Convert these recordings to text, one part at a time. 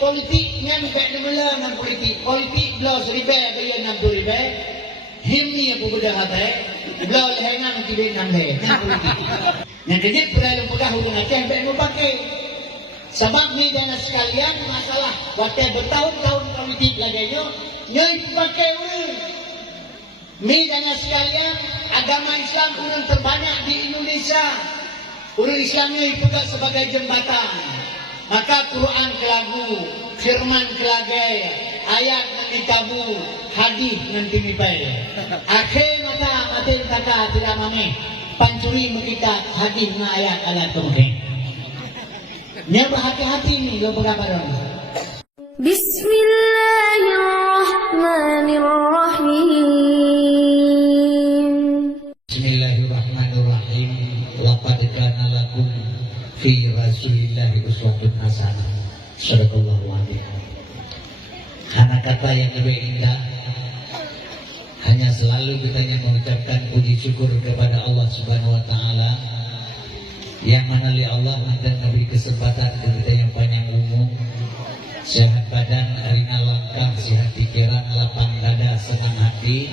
politik yang baik mula nan politik belau seribe bayan nam duribe himni apa benda hati belau lehengan tibe nam le nan politik yang jadi perlu pegah hudung aceh baik mau pakai sebab ni dan sekalian masalah waktu bertahun-tahun politik laganya nyai pakai ni dan sekalian agama Islam orang terbanyak di Indonesia. Orang Islamnya juga sebagai jembatan. Maka Quran kelagu, firman kelagai, ayat nanti tabu, hadis nanti mipai. Akhir mata kata tidak mame, pancuri kita hadis na ayat alat kemudian. Nya berhati-hati ni lo berkabaran. Bismillahirrahmanirrahim. Bismillahirrahmanirrahim. Laqad kana lakum fi Rasulillahi uswatun hasanah. Shadaqallahu alaihi. Karena kata yang lebih indah hanya selalu kita yang mengucapkan puji syukur kepada Allah Subhanahu wa taala yang mana li Allah dan memberi kesempatan kita yang panjang umur, sehat badan, arina langkah, sehat pikiran, lapang dada, senang hati.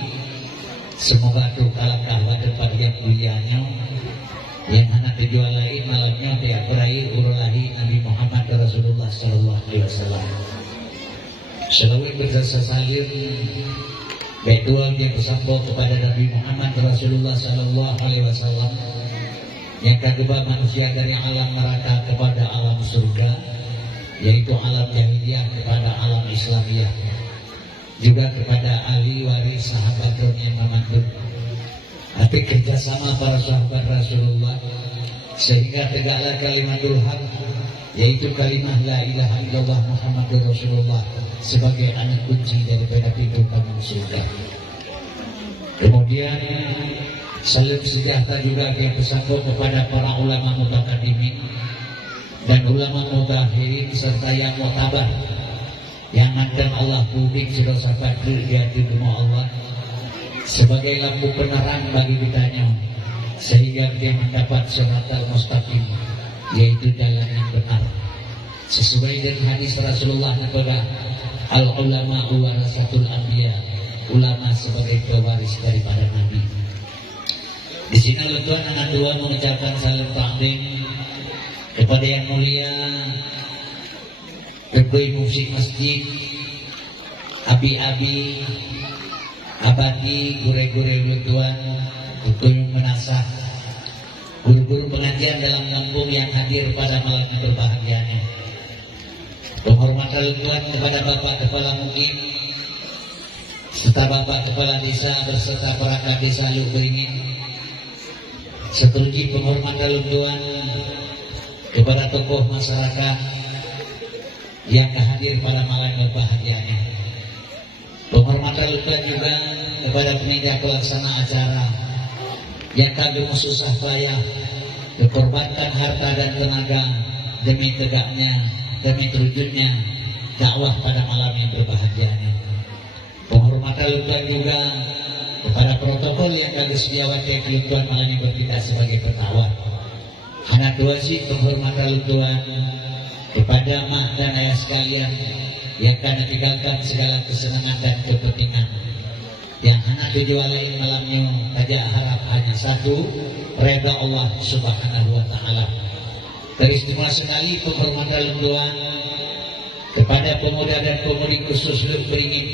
Semoga tuh kalangkah pada yang mulianya yang anak dijual lain malamnya tiap berai urulahi Nabi Muhammad Rasulullah Sallallahu Alaihi Wasallam. Selalu berjasa salim kedua yang bersambung kepada Nabi Muhammad Rasulullah Sallallahu Alaihi Wasallam. Yang kedua manusia dari alam neraka kepada alam surga, yaitu alam jahiliyah kepada alam Islamiyah, juga kepada ahli waris sahabat yang memandu. Tapi kerjasama para sahabat Rasulullah sehingga tegaklah kalimatul haq, yaitu kalimah la ilaha illallah Muhammadur Rasulullah sebagai anak kunci daripada pintu masuk surga. Kemudian salam sejahtera juga yang bersambung kepada para ulama mutaqaddimin dan ulama mutaakhirin serta yang mutabar yang mandang Allah publik sudah sahabat dia di rumah Allah sebagai lampu penerang bagi kitanya sehingga dia mendapat siratal mustaqim, yaitu jalan yang benar sesuai dengan hadis Rasulullah yang berkata al ulama warasatul anbiya, ulama sebagai pewaris daripada nabi. Di sini tuan anak dua mengucapkan salam takdim kepada yang mulia Ketua Musik Masjid, abi-abi, abadi, gure-gure tuan, Ketua Menasah, guru-guru pengajian dalam kampung yang hadir pada malam yang berbahagianya. Penghormatan tuan kepada Bapak Kepala Mukim serta Bapak Kepala Desa berserta perangkat Desa Luk Beringin. Seterusnya penghormatan tuan kepada tokoh masyarakat yang hadir pada malam berbahagianya. Penghormatan tuan juga kepada panitia pelaksana acara yang kami susah payah berkorbankan harta dan tenaga demi tegaknya, demi terwujudnya dakwah pada malam yang berbahagianya. Penghormatan tuan juga kepada protokol yang kami sediakan kelutuan malam yang bertindak sebagai petawar. Anak dua sih penghormatan tuan kepada mak dan ayah sekalian yang kami tinggalkan segala kesenangan dan kepentingan. Yang anak tujuan lain malamnya saja harap hanya satu, reda Allah Subhanahu wa taala. Teristimewa sekali penghormatan tuan kepada pemuda dan pemudi khusus Luk Beringin,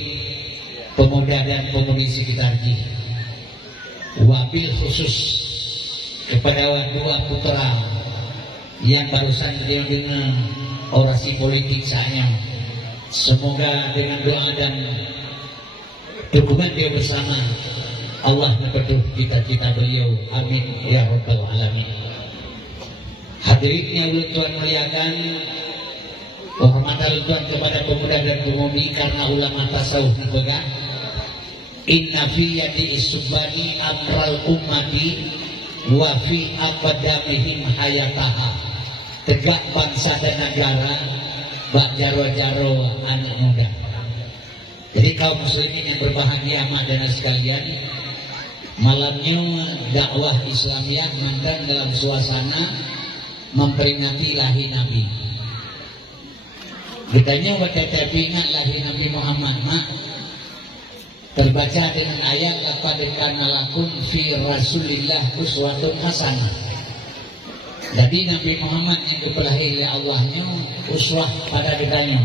pemuda dan pemudi sekitar Ji. Wabil khusus kepada dua putra yang barusan dengan orasi politik saya. Semoga dengan doa dan dukungan dia bersama Allah mempertuh cita-cita beliau. Amin ya rabbal alamin. Hadirin yang Tuhan muliakan, penghormatan Tuhan kepada pemuda dan pemudi karena ulama tasawuf dipegang. Inna fi yadi isubani amral ummati wa fi abadamihim hayataha. Tegak bangsa dan negara bak jaro-jaro anak muda. Jadi kaum muslimin yang berbahagia mak dan sekalian, malamnya dakwah Islamiyah mandang dalam suasana memperingati lahir Nabi. Ditanya tetapi ingat lahir Nabi Muhammad mak terbaca dengan ayat laqad kana lakum fi Rasulillah uswatun hasanah. Jadi Nabi Muhammad yang dipelahi oleh Allahnya uswah pada ditanya.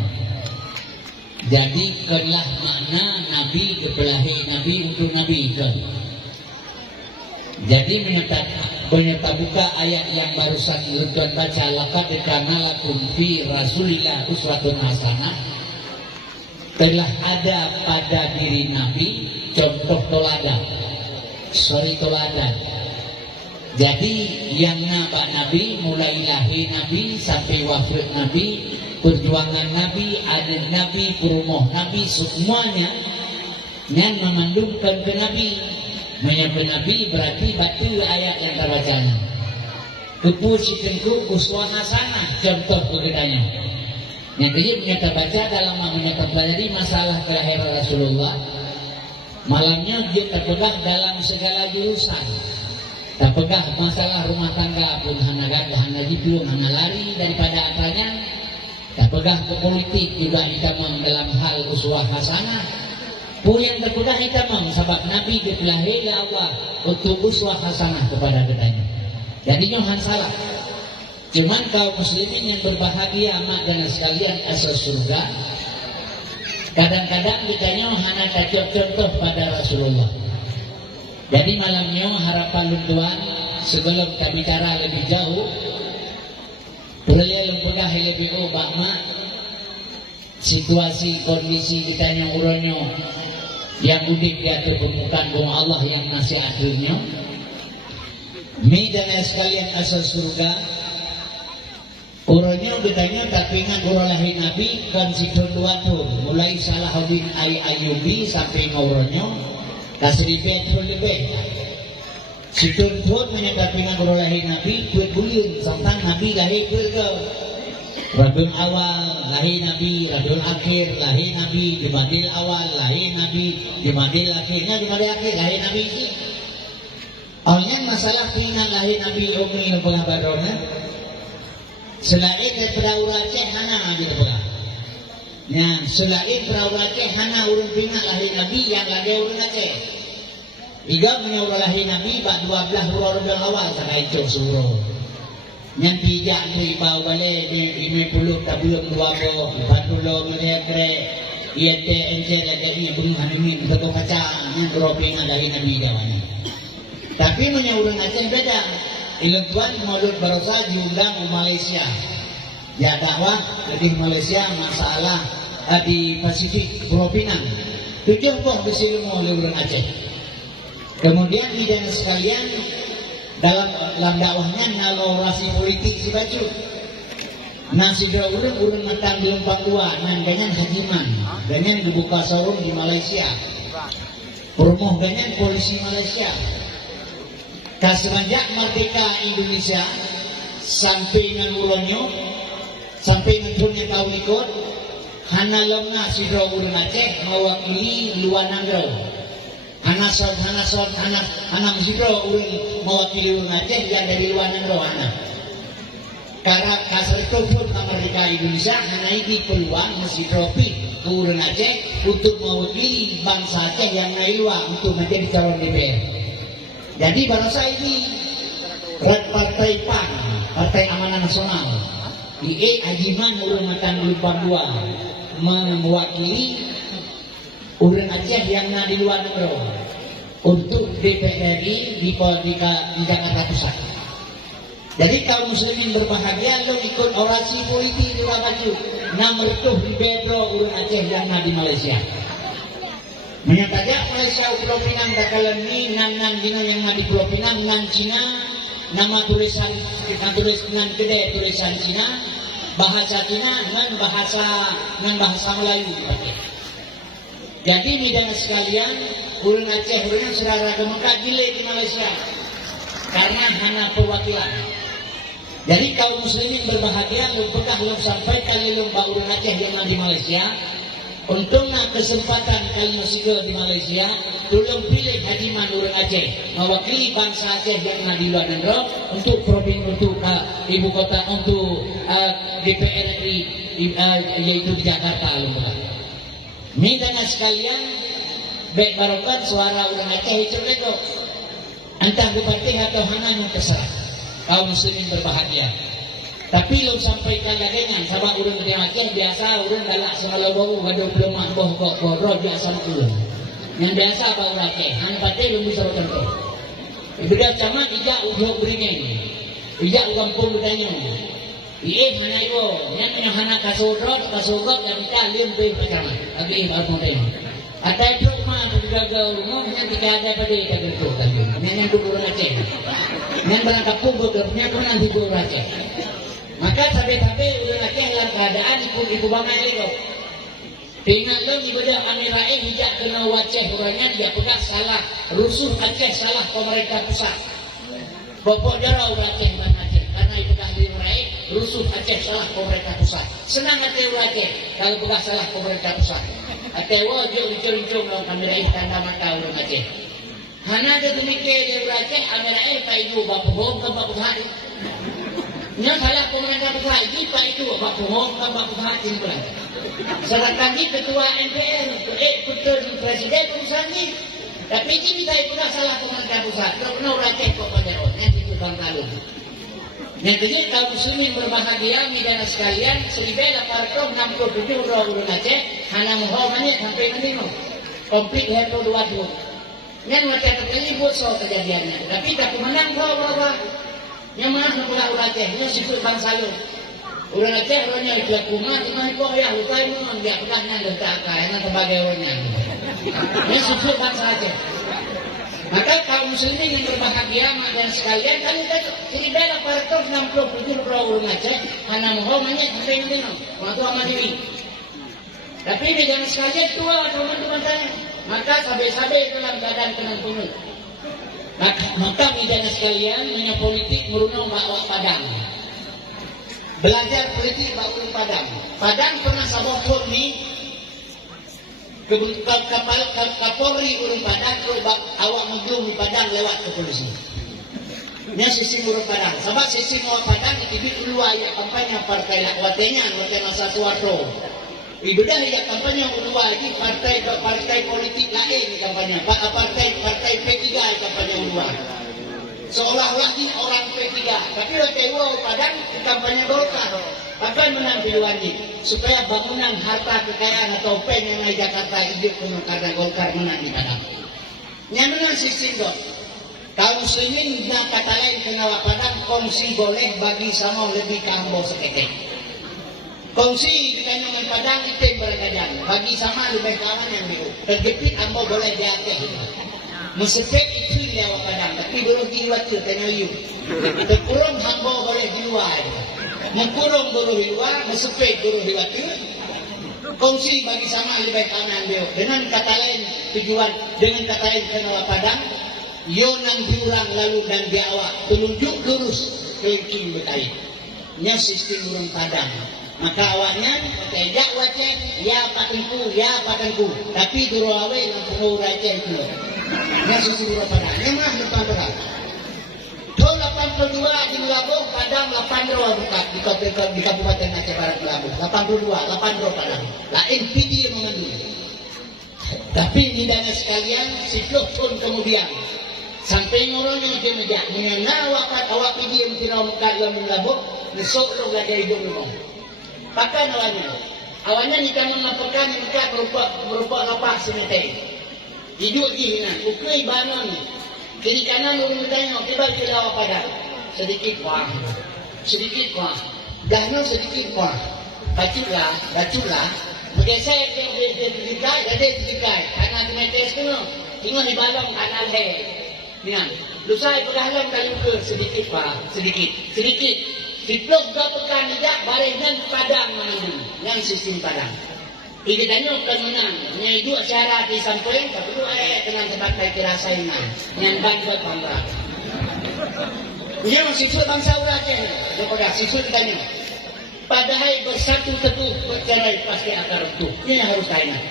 Jadi kelah makna Nabi dipelahi Nabi untuk Nabi kan. Jadi menyerta buka ayat yang barusan Tuan baca laqad kana lakum fi Rasulillah uswatun hasanah. Telah ada pada diri Nabi contoh teladan. Jadi yang nabak Nabi mulai lahir Nabi sampai wafat Nabi, perjuangan Nabi, ada Nabi, perumoh Nabi, semuanya yang memandungkan ke Nabi. Menyapa Nabi berarti baca ayat yang terbacanya. Kepusikanku uswah hasanah contoh kegetanya. Yang kedua menyata baca dalam menyata pelajari masalah kelahiran Rasulullah. Malamnya dia terpegang dalam segala jurusan. Terpegang masalah rumah tangga pun hana jiplung, hana lari daripada akalnya. Terpegang ke politik juga hitamam dalam hal uswah hasanah. Pun yang terpegang hitamam sebab Nabi dipelahi oleh Allah untuk uswah hasanah kepada katanya. Jadinya han salah. Cuman kaum muslimin yang berbahagia amat dan sekalian asal surga, kadang-kadang ditanya hanya contoh pada Rasulullah. Jadi malamnya harapan luntuan sebelum kita bicara lebih jauh, perlu lempegah lebih obama situasi kondisi ditanya uronyo yang udik di atas permukaan bumi Allah yang masih akhirnya. Mi dan sekalian asal surga. Uronya ditanya tapi ingat urolahi Nabi kan sidon dua tuh mulai Salahuddin Ayyubi sampai ngauronya kasribet lebih sidon tuh menyebabkan ingat urolahi Nabi kuat buyun tentang Nabi lahir ke Rabiul awal lahir Nabi, Rabiul akhir lahir Nabi, Jumadil awal lahir Nabi, Jumadil akhirnya Jumadil akhir lahir Nabi ini. Awalnya masalah pengingat lahir Nabi Umi Nubah Badrona selain daripada urang Aceh hana gitu pula. Nah, selain daripada Aceh hana urang pingat lahir Nabi yang lagi urang Aceh. Iga punya urang lahir Nabi bak 12 urang awal sakai cok suruh. Yang tiga tu ibau balik di 50 tabulum 20 40 menekre ia te encer jadi bunga ini betul kaca yang beropingan dari Nabi jawanya. Tapi punya urang Aceh beda. Ilmu Tuhan Maulud Barosa diundang ke Malaysia. Ya dakwah di Malaysia masalah di Pasifik Pulau Pinang. Tujuh kok disilmu oleh orang Aceh. Kemudian tidak sekalian dalam dakwahnya nalorasi politik si baju. Nasi urang matang di Lempang Dua, nan ganyan hajiman, ganyan dibuka showroom di Malaysia. Promoh ganyan polisi Malaysia. Semenjak merdeka Indonesia sampai dengan uronyo sampai dengan turunnya tahun ikut hana lemna sidro urun Aceh mewakili luar nanggro hana sidro urun mewakili urun Aceh yang dari luar nanggro hana karena kasar itu pun merdeka Indonesia hana ini peluang sidro pi ke urun Aceh untuk mewakili bangsa Aceh yang dari luar untuk menjadi calon DPR. Jadi bangsa ini Partai PAN, Partai Amanah Nasional, di Ajiman urang Matan Lempang Dua mewakili urang Aceh yang di luar negeri untuk DPR di Jakarta Pusat. Jadi kaum muslimin berbahagia lo ikut orasi politik di luar baju, namertuh di bedro urang Aceh yang di Malaysia. Menyatakan Malaysia Pulau Pinang bakalan ni nan dina yang di Pulau Pinang nan Cina nama tulisan kedai tulisan Cina bahasa Cina nan bahasa Melayu. Jadi midang sekalian urang Aceh urang saudara ke Mekah gile di Malaysia karena hanya perwakilan. Jadi kaum muslimin berbahagia lumpekah belum sampai kali lomba urang Aceh yang di Malaysia. Untungnya kesempatan kali musika di Malaysia, tolong pilih Hadiman orang Aceh mewakili bangsa Aceh yang ada di luar negara untuk provinsi, untuk ibu kota, untuk DPR RI yaitu di Jakarta. Minta sekalian baik barokan suara orang Aceh itu lego entah bupati atau hana yang terserah, kaum muslimin berbahagia. Tapi lo sampaikan dengan sabak urang di Aceh biasa urang galak semalau bau gaduh pelemah boh kok bodoh biasa urang. Yang biasa bau Aceh, hang pate lo bisa contoh. Ibeda camat ijak ujo beringin. Ijak kampung bedanya. Ieu hana iwo, nya punya hana kasodot, kasogot yang kita lim pe camat. Abi baru teh. Ada truk mah digagal rumah nya tidak ada pada itu tadi. Nya urang Aceh. Nya berangkat punggung nya pernah di urang Aceh. Maka sampai-sampai udah Aceh dalam keadaan ibu bangga itu. Tinggal lo ibadah Amirae hijak kena Aceh orangnya dia pegang salah rusuh Aceh salah pemerintah pusat. Bapak jarau Aceh mana Aceh karena itu dah Amirae rusuh Aceh salah pemerintah pusat. Senang Aceh Aceh kalau pegang salah pemerintah pusat. Aceh wajib rincung-rincung lawan Amirae tanda mata orang Aceh. Hana ada demikian dia Aceh Amirae pak ibu bapak bohong ke bapak hari. Nya salah pemerintah besar itu Pak itu Pak Bohong Pak Hakim pula. Sedangkan ini ketua MPR, ketua presiden urusan ini. Tapi ini bisa itu salah pemerintah pusat. Kalau pernah orang cek kok pada orang itu bang lalu. Yang kedua kaum muslimin berbahagia midana sekalian 1867 orang Aceh hana muhammadnya sampai nanti komplit heto dua dua. Yang macam terjadi bosok kejadiannya. Tapi tak menang berapa. Yang mana sekolah orang Aceh, yang sifat bangsa lu. Orang Aceh orangnya ikhlas kumat, imah kok ya hukai memang dia pernah dan tak kaya, sebagai orangnya. Yang sifat bangsa Aceh. Maka kaum muslimin yang berbahagia dan sekalian kami tadi 1867 orang Aceh, hana muhammadnya sampai nanti orang tua mandiri. Tapi di zaman sekalian tua teman-teman saya, maka sabai-sabai dalam keadaan tenang penuh. Maka midana sekalian minyak politik merunung bawa Padang. Belajar politik bawa Padang. Padang pernah sabotol ni Kapolri urung Padang kalau awak menjum di Padang lewat ke polisi. Ini sisi urung Padang. Sebab sisi awak Padang itu dulu ayat kampanye partai lakwatenya partai masa Suwarto. Ibu dah ya kampanye kedua lagi partai politik lain kampanye partai P3 kampanye kedua seolah-olah ini orang P3 tapi waktu Padang kampanye Golkar akan menang pilihan ini supaya bangunan harta kekayaan atau pen yang di Jakarta hidup penuh karena Golkar menang di Padang yang menang sistem dok kaum muslimin dan kata lain kenal Padang kongsi boleh bagi sama lebih kambo seketek. Kongsi dengan yang Padang itu berkadang bagi sama lebih kawan yang biru terjepit ambo boleh diatur mesepet itu di awak Padang tapi belum di luar itu kena liu terkurung ambo boleh di luar mengkurung dulu di luar mesepet dulu di luar itu kongsi bagi sama lebih kawan yang biru dengan kata lain tujuan dengan kata lain kena Padang yonan diurang lalu dan di awak telunjuk lurus ke king berkait nya sistem urang Padang. Maka awalnya tidak wajah ya patengku tapi dulu awe yang pengur aja itu yang susu Padang yang mah depan berat tahun 82 di Labuh Padang 8 roh buka di Kabupaten Aceh Barat Labuh 82 Padang lain video mengandung tapi midanya sekalian siklus pun kemudian sampai ngorongnya dia mejak mengenal awak video yang tidak mengkalah Labuh besok lo gak ada hidup lo pakai awalnya nikah mengapakan nikah berupa lapak semeter hidup di mana ukui bangun kiri kanan urung bertanya tiba di lawak Padang sedikit kuah dahno sedikit kuah baculah bergeser dia dikai karena semeter itu tinggal di balong kanan deh lusa berhalang kali ukur sedikit diplok dua pekan tidak barengan Padang menang yang sistem Padang ini tanya akan menang yang itu syarat disampaikan tapi itu kenal tempat saya kira saingan yang bantuan pambrak ini masih siswa bangsa Aceh kepada siswa ditanya Padahal bersatu teguh, bercerai pasti akan runtuh. Ini yang harus kainan.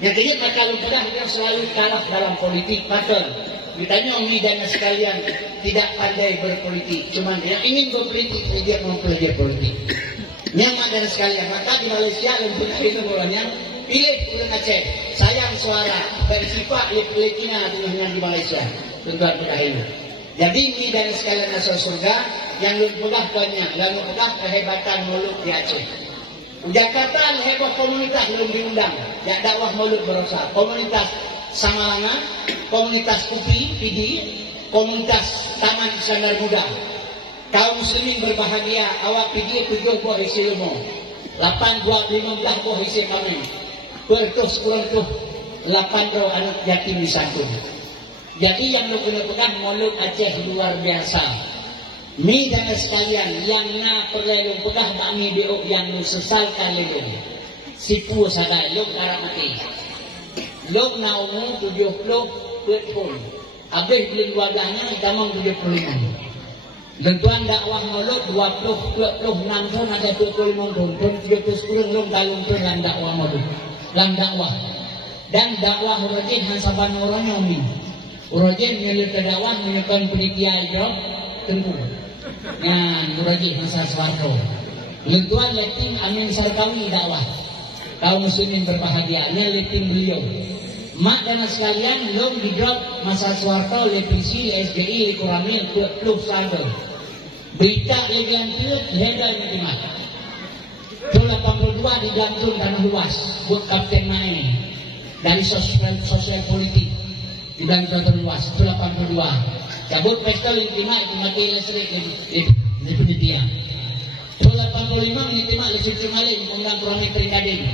Yang kedua, kalau mudah yang selalu kalah dalam politik, betul. Ditanya Umi dan sekalian tidak pandai berpolitik, cuma dia ingin berpolitik, dia mempelajari politik. Yang dan sekalian, maka di Malaysia lembut itu mulanya pilih ulang Aceh, sayang suara bersifat lekinya di Malaysia, tuan-tuan ini. Jadi ini dan sekalian asal surga yang lebih banyak, yang lebih kehebatan mulut di Aceh. Jakarta heboh komunitas belum diundang, ya dakwah mulut berusaha. Komunitas Samalanga, komunitas Kupi, PD, komunitas Taman Sandar Muda. Kaum muslimin berbahagia, awak PD 7 buah isi ilmu, 8 buah 15 buah isi kami. Bertus kurang tuh 8 roh anak yatim disantun. Jadi yang lu pegang mulut Aceh luar biasa. Mi dan sekalian yang na perlelong pedah kami diok yang sesalkan lelong. Sipu sadai lok karang mati. Lok na umur 70 pun. Habis beli 12-nya tamang 75. Tentuan dakwah mulut 26 tahun ada 25 tahun. 700 kurang lok talung pun dalam dakwah mulut. Dalam dakwah. Dan dakwah urajin hansaban orangnya umi. Urajin menyelesaikan dakwah menyelesaikan penitia job tentu. Yang murajih masa Soeharto. Lentuan leting Amin Sarkawi dakwah. Kaum muslimin berbahagia. Ini leting beliau. Mak dan sekalian belum di drop masa Soeharto LPC, SGI, Kuramil, Klub Sadar. Berita legian pilot hedal matimat. Tahun 82 di Gantung Tanah Luas buat Kapten Maini dari sosial politik di Gantung Tanah Luas. Tahun 82. Cabut pistol intima itu mati listrik di penelitian. Tahun 85 intima listrik Cimali undang Kurami Trinadin.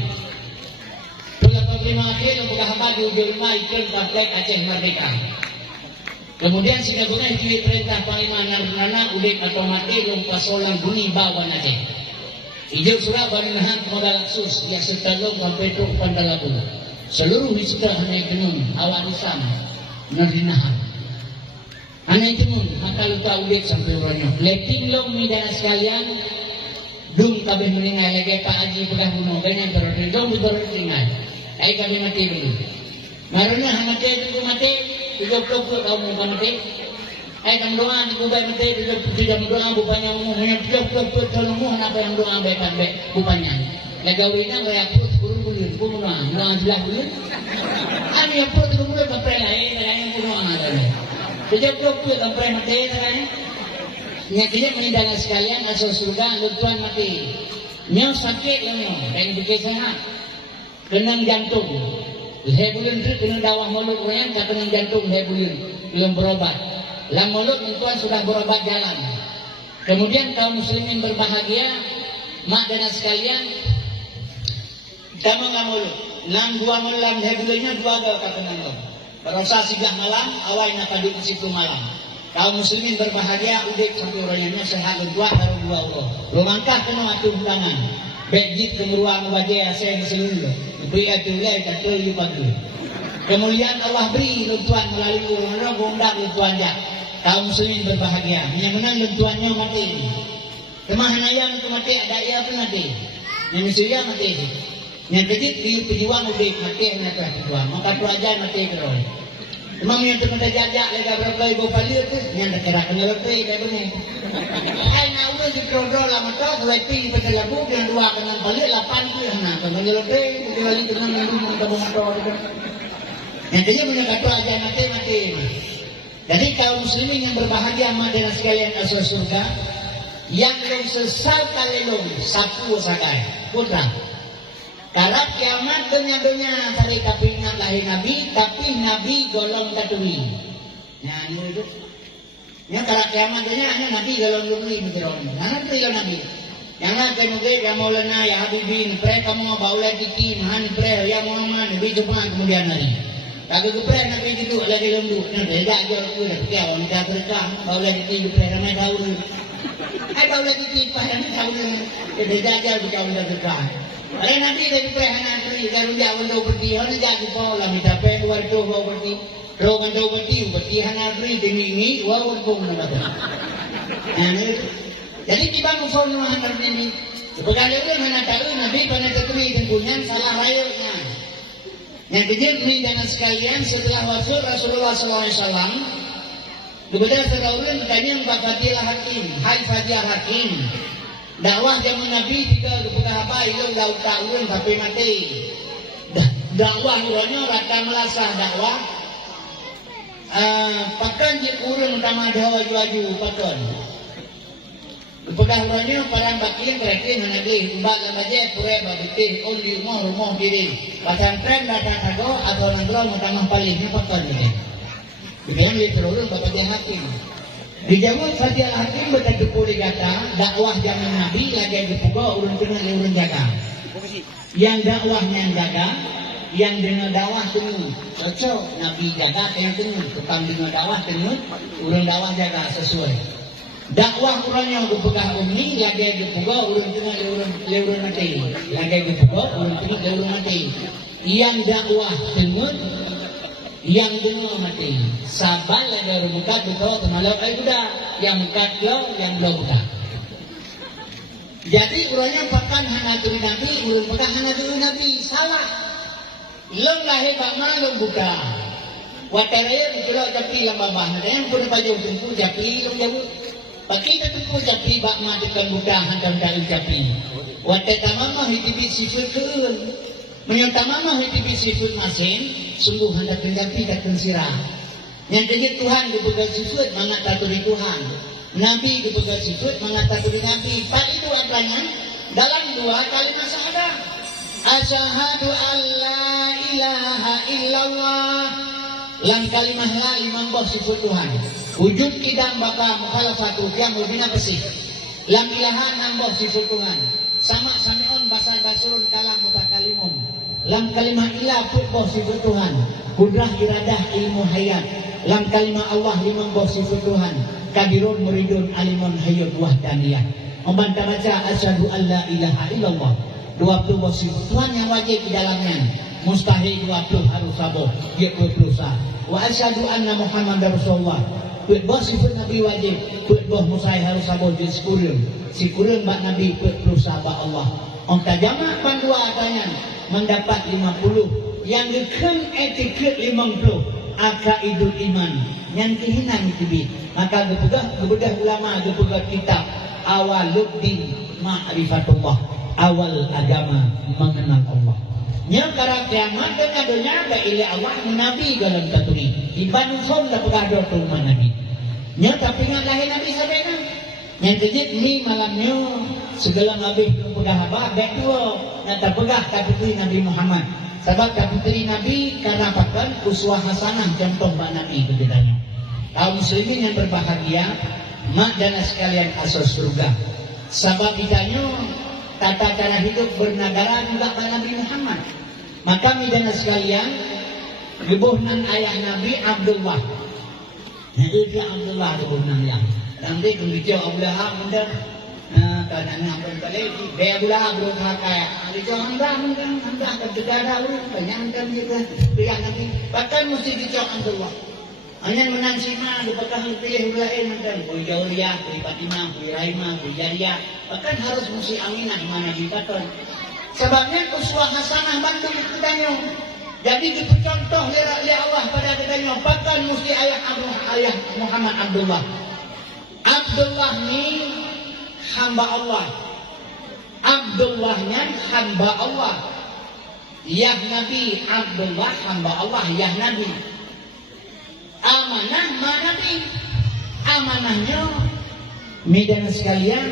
Tahun 85 akhir membuka hamba di ujung rumah iklan Kapten Aceh Merdeka. Kemudian Singapura itu perintah Panglima Nana udik atau mati lumpas solang bunyi bawan Aceh. Ijau surah Baninahan modal sus yang setalung sampai truk Pandalabu. Seluruh wisuda hanya kenun awal Islam nerinahan. Anak itu pun maka luka udik sampai orangnya. Leting long mi dan sekalian, dung kabeh meninggal lagi Pak Haji pedah bunuh banyak berarti dong bertinggal. Ai kami mati dulu. Maruna mati itu mati, 30 tahun mau mati. Ai kam doa di kubah mati, tidak doa bupanya umumnya 30 tahun umum apa yang doa baik bupanya. Lagawina gaya put burung bunuh, doa jelas bunuh. Ani apa tu bunuh bapak lain bunuh ada. Sejak klub sampai mati kan? Yang dia meninggal sekalian asal surga lutuan mati. Yang sakit yang dan bikin sehat. Kenang jantung. Hebulun tu kena dawah mulut orang tak kenang jantung hebulun belum berobat. Lam mulut tuan sudah berobat jalan. Kemudian kaum muslimin berbahagia, mak dan sekalian. Kamu nggak mulut. Lam dua malam hebulunnya dua gak kenang. Berasa sigah malam, awal nak padu di situ malam. Kaum muslimin berbahagia, udik sampai orangnya sehat berdua baru 2 orang. Romangkah kena atuh tangan. Bejit kemeruang wajah saya seluruh. Beri atuh leh kata you padu. Kemuliaan Allah beri luntuan melalui orang gondang luntuannya. Kaum muslimin berbahagia. Yang menang luntuannya mati. Kemahan ayam itu mati ada ia pun mati. Yang Syria mati. Yang kecil dia pejuang udik mati yang nak pejuang. Maka tu aja mati terus. Memang yang tu kita jajak lega berapa ibu palir tu yang nak kira kena lebih dah benar. Hai nak udah di kontrol lama tu lebih pada lagu yang 2 kena palir 8 tu yang nak kena lebih kita lagi kena minum kita motor tu. Yang dia punya kata aja mati. Jadi kaum muslimin yang berbahagia dan sekalian asal surga yang belum sesal kalelong sapu sakai putra. Karena kiamat dunia cari kapingan lahir Nabi, tapi Nabi golong katui. Ya, ini itu. Ya, karena kiamat dunia hanya Nabi golong katui menjeron. Mana tu Nabi? Yang nak kemudian ya Maulana ya Habibin, pre kamu bawa lagi mahan pre ya Muhammad Nabi cuma kemudian hari. Kalau pre Nabi itu lagi lembu, nanti dah jual tu dah pergi awak minta berkah, bawa lagi pre ramai tahu. Hai bawa lagi apa yang tahu? Dia dah jual bukan berkah. Oleh nanti dari perhana tri garu dia untuk berdi hana jadi pola minta pen luar tu bawa berdi ro mando berdi hana tri demi ini wa pun nama tu. Jadi tiba mufon hana ini Sebagai orang mana tahu Nabi pada ketui tengkunyan salah rayunya. Yang kejadian dengan sekalian setelah wafat Rasulullah SAW, kemudian seorang bertanya kepada Fadilah Hakim, Hai Fadilah Hakim, dakwah zaman Nabi tiga kepada apa itu dah tahun sampai mati. Dakwah urangnya rata melasah dakwah. Pakan je kurang utama dakwah juaju pakan. Kepada urangnya parang bakian terakhir hanagi umbaga baje pure babitih oli rumah diri. Pasantren datang sago atau nanggro utama palingnya pakan ini. Demikian li terurun Bapak Hakim. Dijawab Fadilah Hakim betul pulih kata dakwah zaman Nabi lagi dipugo urun tengah urun jaga. Yang dakwahnya jaga, yang dengan dakwah tengah cocok Nabi jaga yang tengah, tukang dengan dakwah tengah, urun dakwah jaga sesuai. Dakwah urang yang dipegang umi lagi dipugo urun tengah urun mati, lagi dipugo urun tengah urun mati. Yang dakwah tengah yang dengar mati sabar lagi buka buka temalap budak yang buka dia yang belum buka. Jadi urangnya pakan hana turi Nabi urang pakan hana turi Nabi salah lom lahir bakma lom buka wataraya dicelok japi yang babah yang pun baju tempu japi lom jauh pakai tempu japi bakma dekan buka hantar dari japi watatama hitibi sifat keun menyantama hitibi sifat masin sungguh hendak mendapi dan sirah. Yang jadi Tuhan dipegang sifat mangat taturi Tuhan. Nabi dipegang sifat mangat taturi Nabi. Pak itu adanya dalam dua kalimat syahadat. Asyhadu an la ilaha illallah. Yang kalimah la imam boh sifat Tuhan. Wujud kidang baka mukhalafatu yang mubina pesih. Lam ilaha nambah sifat Tuhan. Sama sami'un basar basurun kalam mutakalimum. Lam kalimah ilah putbah sifat Tuhan. Kudrah iradah ilmu hayat. Lam kalimah Allah limang bah sifat Tuhan. Kadirun muridun alimun hayyud wahdaniyah. Membantah baca asyhadu an la ilaha illallah. 20 bah sifat Tuhan yang wajib di dalamnya. Mustahil 20 harus sabar. Dia 20 sah. Wa asyhadu anna Muhammadar Rasulullah. Putbah sifat Nabi wajib. Putbah mustahil harus sabar jadi Sikurun bak Nabi putbah bak Allah. Om tajamak pandua tanya. Mendapat 50 yang gekan etiket 50 akaidul iman yang kehinan tibit maka gebedah ulama gebedah kitab awaluddin ma'rifatullah awal agama mengenal Allah nya kara kiamat dengan dunia ada ilah Allah nabi dalam taturi di Bandung Som dah pegah doa rumah nabi nya tapi ngan lahir nabi sabena yang kejit ni malamnya segala nabi pegah apa baik dua yang terpegah kapitri Nabi Muhammad sebab kapitri Nabi karena pakan uswah hasanah contoh bak Nabi kejedanya kaum muslimin yang berbahagia mak dan sekalian asal surga sebab ditanya tata cara hidup bernegara juga bak Nabi Muhammad maka midana sekalian gebuhnan ayah Nabi Abdullah itu Abdullah gebuhnan yang nanti kemudian Abdullah mudah kadang ngapain balik dia bulah belum pakai ada jangan hendak kedegara banyak kan juga pilihan nanti bahkan mesti dicokan dulu hanya menang sima dipakah pilih belain kan Bui Jauliah, Bui Fatimah, Bui Rahimah, Bui Jariyah bahkan harus mesti aminah mana dikatakan sebabnya uswah hasanah Bandung katanya jadi dipercontoh oleh Allah pada katanya bahkan mesti ayah Muhammad Abdullah ni hamba Allah Abdullahnya hamba Allah Yah Nabi Abdullah hamba Allah Yah Nabi amanah ma Nabi amanahnya medan sekalian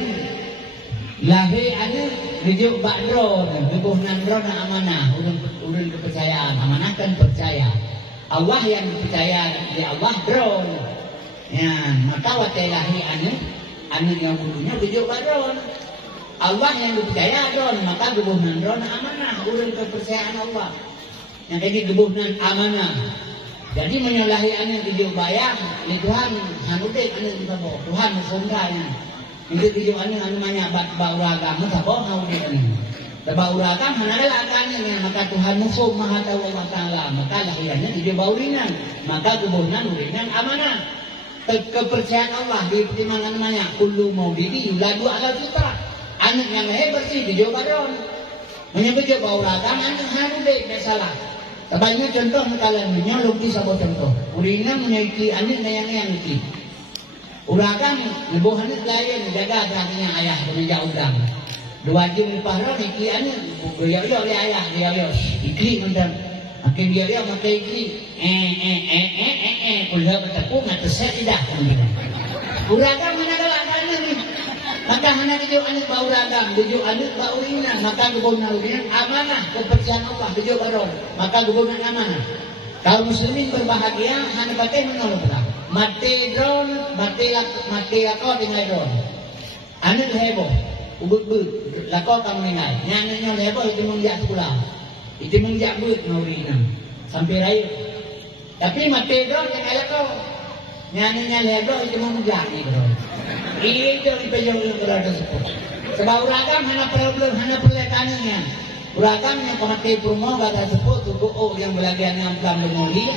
lahir ada rujuk bakdro tubuh nandro na amanah urun kepercayaan amanah kan percaya Allah yang percaya di Allah drone ya maka watelahi anu yang bulunya rujuk bakdro Allah yang dipercaya drone maka gebuhnan drone amanah urun kepercayaan Allah yang jadi gebuhnan amanah jadi menyalahi anu rujuk bayang ni Tuhan hanudik anu kita bawa Tuhan sundanya itu tujuh anu namanya bauraga mutabo haudi anu bauraga hanala akannya maka Tuhan musuh maha tahu Allah taala maka lahirannya tujuh baurinan maka gebuhnan urinan amanah kepercayaan Allah di pertimbangan namanya kullu maulidi yuladu ala fitrah Anak yang hebat sih di Jawa Barat. Menyebut Jawa Barat, anak haru deh, masalah. Sebaliknya contoh kalian menyolok di sebuah contoh. Urina menyiki anak yang iki. Urakan lebuh anak lain jaga hatinya ayah meja udang. Dua jam pahron iki anak goyo oleh ayah dia iki mendam. Makin dia makai iki ulah bertepung atas tidak. Urakan mana kalau anak ni. Maka anak itu anak bau ragam, tujuh anak bau urina, maka gubunan urina amanah kepercayaan Allah tujuh baron, maka gubunan amanah. Kaum muslimin berbahagia, anak batai menolong kita. Mati drone, mati lakau dengan drone. Anak heboh, ubud lakau kamu dengar. Nyanyinya heboh itu mengjak pulang, itu mengjak but urina sampai raya. Tapi mati drone yang lakau, nyanyinya heboh itu mengjak ni drone. Itu dipejong berada sepuluh. Sebab uragam hanya problem, hanya perlekatannya. Uragam yang pemakai promo kata sepuluh tuku yang belagian yang pelan memuli.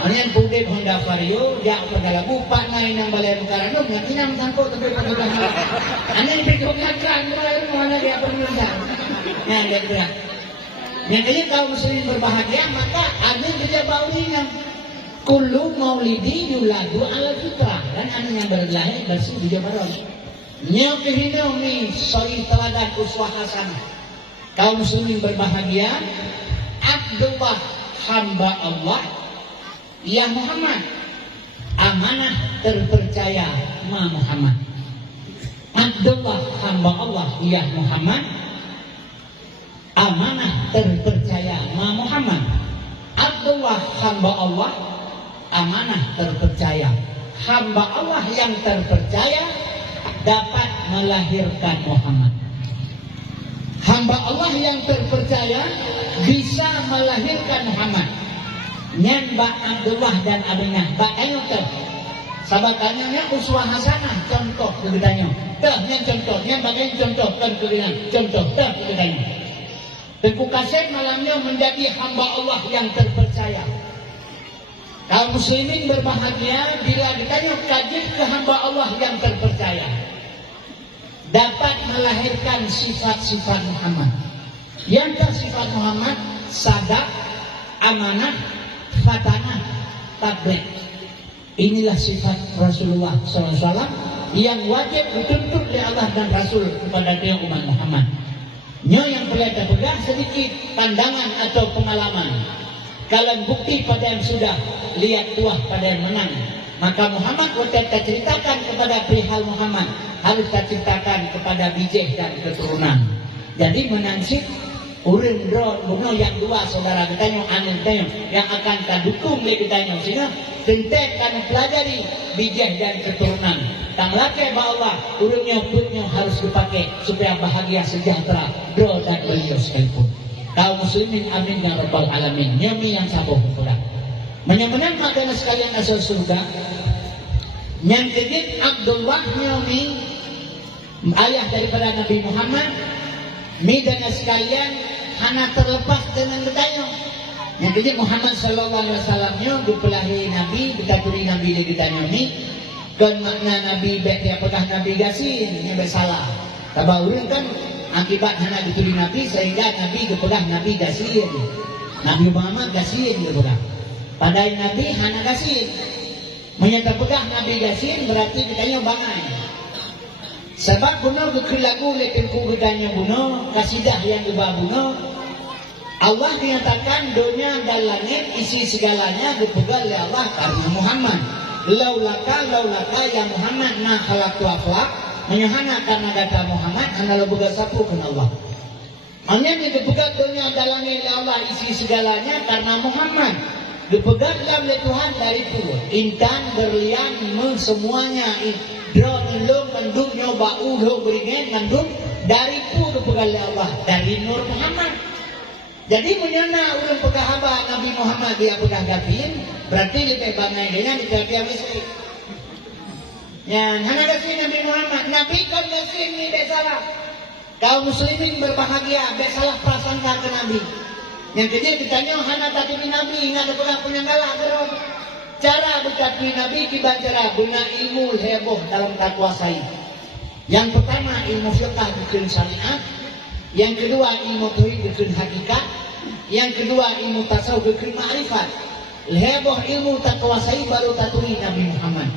Hanya pudek Honda Vario, dia pada lagu pak naik yang balai bukaranum, yang kinam sangkut tapi pada lagu. Hanya dipejong ngakran, mana dia pernah. Yang dia gerak. Yang ini kaum muslimin berbahagia, maka ada kerja baunya. Kullu maulidi yuladu ala fitrah. Dan anak yang berlahir bersih di Jawa Barat. Nyo kehino ni soi teladan uswah hasanah. Kaum muslimin berbahagia. Abdullah hamba Allah ya Muhammad, amanah terpercaya ma Muhammad. Abdullah hamba Allah ya Muhammad, amanah terpercaya ma Muhammad. Abdullah hamba Allah, amanah terpercaya. Hamba Allah yang terpercaya dapat melahirkan Muhammad. Hamba Allah yang terpercaya bisa melahirkan Muhammad. Nyan Mbak Abdullah dan Aminah bakanya ter sabatannya uswah hasanah contoh kegetanya. Teh nyan contoh, nyan bagian contoh kan kegetanya. Contoh teh kegetanya. Tengku Kasem malamnya menjadi hamba Allah yang terpercaya. Kaum muslimin berbahagia bila ditanya kaji ke hamba Allah yang terpercaya. Dapat melahirkan sifat-sifat Muhammad. Yang sifat Muhammad sadaq, amanah, fatanah, tabligh. Inilah sifat Rasulullah SAW yang wajib dituntut oleh Allah dan Rasul kepada dia umat Muhammad. Nyo yang perlu pegang sedikit pandangan atau pengalaman. Kalian bukti pada yang sudah, lihat tuah pada yang menang. Maka Muhammad kita ceritakan kepada perihal Muhammad, harus kita ceritakan kepada bijih dan keturunan. Jadi menansib urin drone bunuh yang dua saudara kita yang akan kita dukung kita sehingga tentek kan pelajari bijih dan keturunan. Tang laki bahwa urungnya putnya harus dipakai supaya bahagia sejahtera drone dan beliau sekalipun. Kaum muslimin amin ya rabbal alamin. Nyami yang sabuh pula. Menyamenang makanya sekalian asal surga. Yang kedip Abdullah nyami ayah daripada Nabi Muhammad. Midana sekalian hana terlepas dengan bertanya. Yang kedip Muhammad sallallahu alaihi wasallam nyo dipelahi Nabi, dikaturi Nabi dia ditanya ni. Kan makna Nabi baik dia apakah Nabi gasin yang bersalah. Tabaurun kan akibat hana dituri Nabi sehingga Nabi kepegang Nabi gasin. Nabi Muhammad gasin kepegang. Padahal Nabi hana gasin. Menyata pegang Nabi gasin berarti ditanya bangai. Sebab bunuh kekelagu lepenku gedanya bunuh, kasidah yang dibawa bunuh. Allah menyatakan dunia dan langit isi segalanya dipegang oleh Allah karena Muhammad. Laulaka ya Muhammad ma khalaqtu aflaq. Menyahana karena kata Muhammad anda lebih sapu kan Allah. Hanya dipegang dunia dan langit oleh Allah isi segalanya karena Muhammad. Dipegang oleh Tuhan dari pur. Intan berlian semuanya. Drone lo mendung nyoba ulo beringan mendung dari pur dipegang oleh Allah dari Nur Muhammad. Jadi menyana urang pekahaba Nabi Muhammad dia pegang gafin berarti dia bangai dengan dia mesti. Yang hana gasin Nabi Muhammad, Nabi kan gasin ni tak salah. Kaum muslimin berbahagia, tak salah prasangka ke Nabi. Yang kedua ditanya hana tadi Nabi, ingat pegang penyanggala terus. Cara berkati Nabi dibaca guna ilmu heboh dalam tak kuasai. Yang pertama ilmu fiqh bikin syariat, yang kedua ilmu tauhid bikin hakikat, yang kedua ilmu tasawuf bikin ma'rifat. Heboh ilmu tak kuasai baru tatui Nabi Muhammad.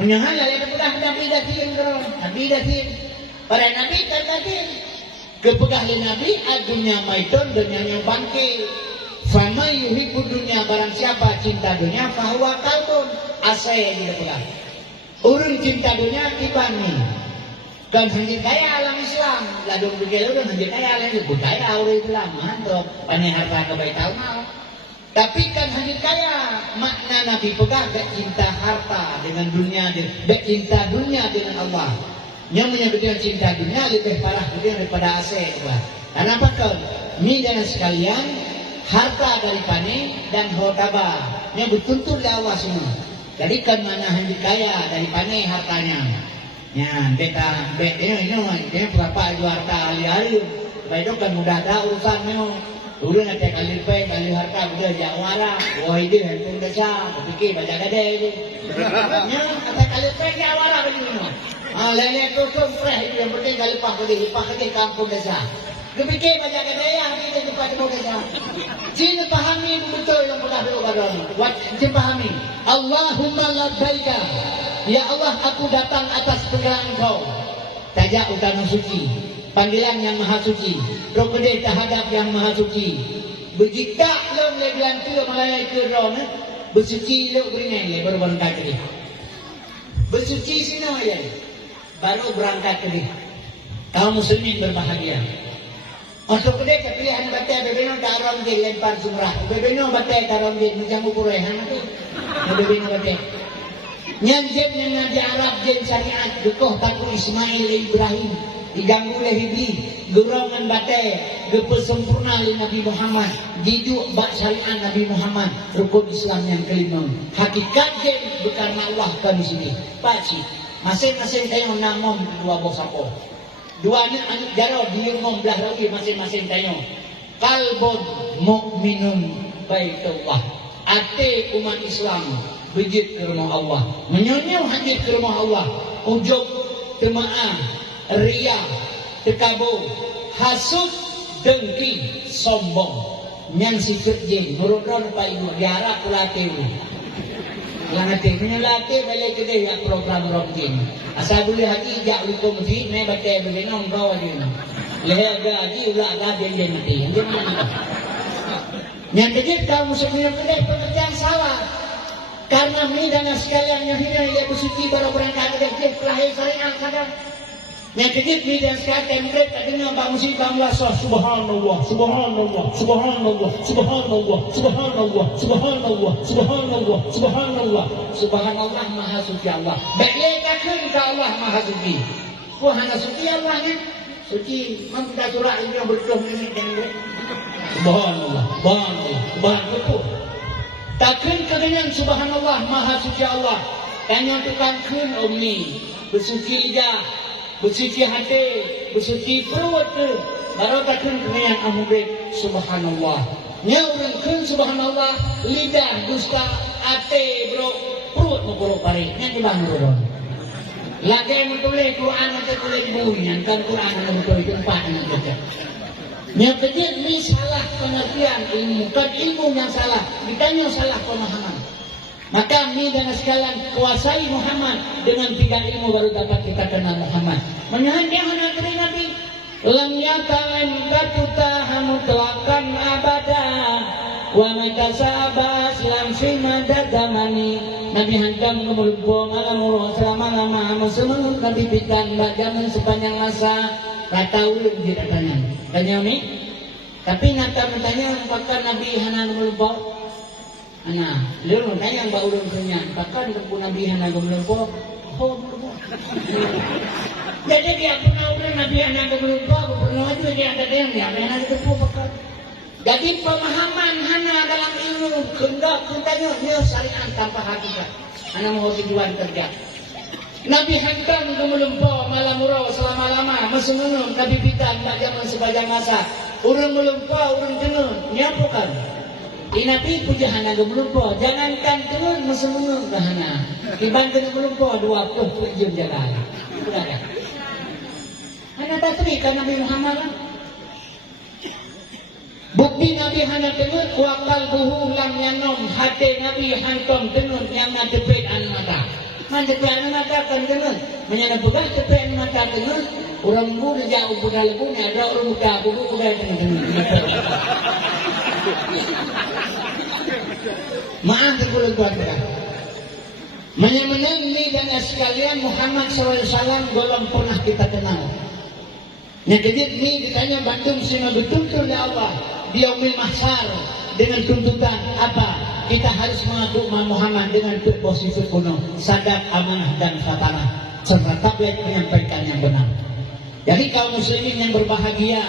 Menyahala yang kepedah Nabi datin, Nabi datin. Para Nabi kan datin. Kepegah Nabi dunia maidon dunia yang bangkit. Fama yuhibbu dunia, barang siapa cinta dunia fahuwa kalbun asai dia pegang. Urang cinta dunia ibani. Dan hanya kaya alam Islam, ladung begitu dan hanya kaya alam Islam, budaya orang Islam, mantap, pandai harta kebaikan mau. Tapi kan hanya kaya makna Nabi pegang, gak cinta harta dengan dunia, gak cinta dunia dengan Allah. Yang menyebutkan cinta dunia lebih parah daripada asal. Kenapa kau? Ini jangan sekalian, harta dari pane dan hotaba, ini betul-betul Allah semua. Jadi kan mana hanya kaya dari pane hartanya. Ya, beta ini berapa itu harta ahli-ahli. Baik kan mudah ada urusan memang. Dulu nanti kali harta udah jawara. Wah ini handphone desa, pikir baca gede itu. Ya, kata kali jawara begini. Lele tu preh itu yang penting kali pak ke kampung desa. Kepikir baca gede ya, kita cepat mau desa. Cina pahami betul yang pernah dulu badan. Cina pahami. Allahumma labbaika. Ya Allah, aku datang atas panggilan Engkau. Tajak utama suci, panggilan yang maha suci. Rokode terhadap yang maha suci. Berjika lo melebihan tu melayai ke roh, bersuci lo beringai le berangkat ke dia. Bersuci sini ya, baru berangkat ke dia. Kaum muslimin berbahagia. Untuk kedai pilihan batai bebeno dalam je lempar sumrah. Bebeno batai dalam je macam ukuran tu. Bebeno batai. Nyanjen yang Nabi Arab jen syariat dukoh takut Ismail Ibrahim diganggu oleh Iblis gerongan batai gepesempurna oleh Nabi Muhammad dijuk bak syariat Nabi Muhammad rukun Islam yang kelima hakikat jen bukan Allah kan di sini pakcik masing-masing tayo namom dua bosapo dua anak jaro diumum belah lagi masing-masing tayo kalbun mukminun baitullah ate umat Islam bijit ke rumah Allah, menyonyo hadir ke rumah Allah, ujub, temaah, ria, tekabur, hasud, dengki, sombong, yang sikit je, nurut-nurut pak ibu, diharap pelatih ibu. Langatih, menyelatih balik ke dia program romjin. Asal boleh hati, jak lupa mesti, ni batai beginong kau aja. Leher gaji, ulah agak dia mati. Yang mana? Yang kejut kamu semuanya kedai pekerjaan salah. Karena ini dan sekalian yang hina ia bersuci baru berangkat ke dia lahir syariat saja. Yang kejut ini dan sekalian template tak dengar bang musik bang lasah subhanallah subhanallah subhanallah subhanallah subhanallah subhanallah subhanallah subhanallah subhanallah maha suci Allah. Baiklah takkan ke Allah maha suci. Wah hanya suci Allah ni. Suci memang kita surah ini yang berdoa ini dan subhanallah subhanallah subhanallah. Takkan kedengan subhanallah maha suci Allah. Tanya tukang kun omni. Bersuci lidah, bersuci hati, bersuci perut tu. Baru takkan kedengan amubik subhanallah. Nyawang kun subhanallah, lidah dusta, hati bro, perut menguruk parik. Yang dibang bro. Lagi yang tulis Quran atau tulis bunyian. Kan Quran yang tulis tempat yang kerja. Yang ketiga ini salah pengertian ilmu, bukan ilmu yang salah, ditanya salah pemahaman. Maka ini dengan sekalian kuasai Muhammad dengan 3 ilmu baru dapat kita kenal Muhammad. Menyahkan dia hanya kering Nabi. Lam yatalim katuta hamutlakan abada wa matasaba silam simadadamani. Nabi hantam kemulbo malamuro selama-lama muslimun Nabi bitan bagaimana sepanjang masa. Kata ulun di katanya. Tanya ni. Tapi nata bertanya apakah Nabi hana melubau? Ana, lelun tanya mbak ulun punya. Apakah Nabi hana melubau? Oh, melubau. Jadi dia pernah ulun Nabi hana melubau, pernah aja dia ada yang hana melubau pakar. Jadi pemahaman hana dalam ilmu kendak tanya dia syariat tanpa hakikat. Ana mau tujuan kerja. Nabi hantam ke melempau malam murau selama-lama masih menung Nabi pitan tak zaman sepanjang masa urang melempau urang tenun nyapu kan Nabi puja hana ke melempau jangankan tenun masih menung ke hana dibantu ke melempau 20 jam jalan sudah kan natatri ka Nabi Muhammad lah. Bukti Nabi hana tenun wakal buhu lam yanom hati Nabi hantom tenun yang na tepean mata. Man tepean mata kan tenun. Menyana begah tepean mata tenun. Orang muda jauh budak lebu ni ada orang muda budak budak tenun. Maaf terpulang tuan kita. Menang ni dan sekalian Muhammad SAW belum pernah kita kenal. Yang kejut ni ditanya Bandung sehingga betul-betul ya Allah di Yaumil Mahsyar dengan tuntutan apa? Kita harus mengaku Muhammad dengan posisi kuno, sadar, amanah dan fatanah serta tabligh menyampaikan yang benar. Jadi kaum muslimin yang berbahagia,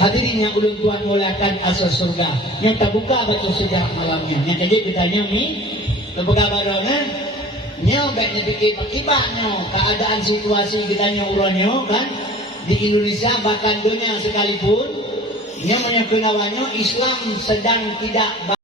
hadirin yang ulun Tuhan muliakan asal surga, yang terbuka batu sejarah malamnya. Yang kejut ditanya ni, terbuka badangan, nyo baiknya bikin akibatnya keadaan situasi ditanya urannya kan di Indonesia bahkan dunia sekalipun yang menyebut Islam sedang tidak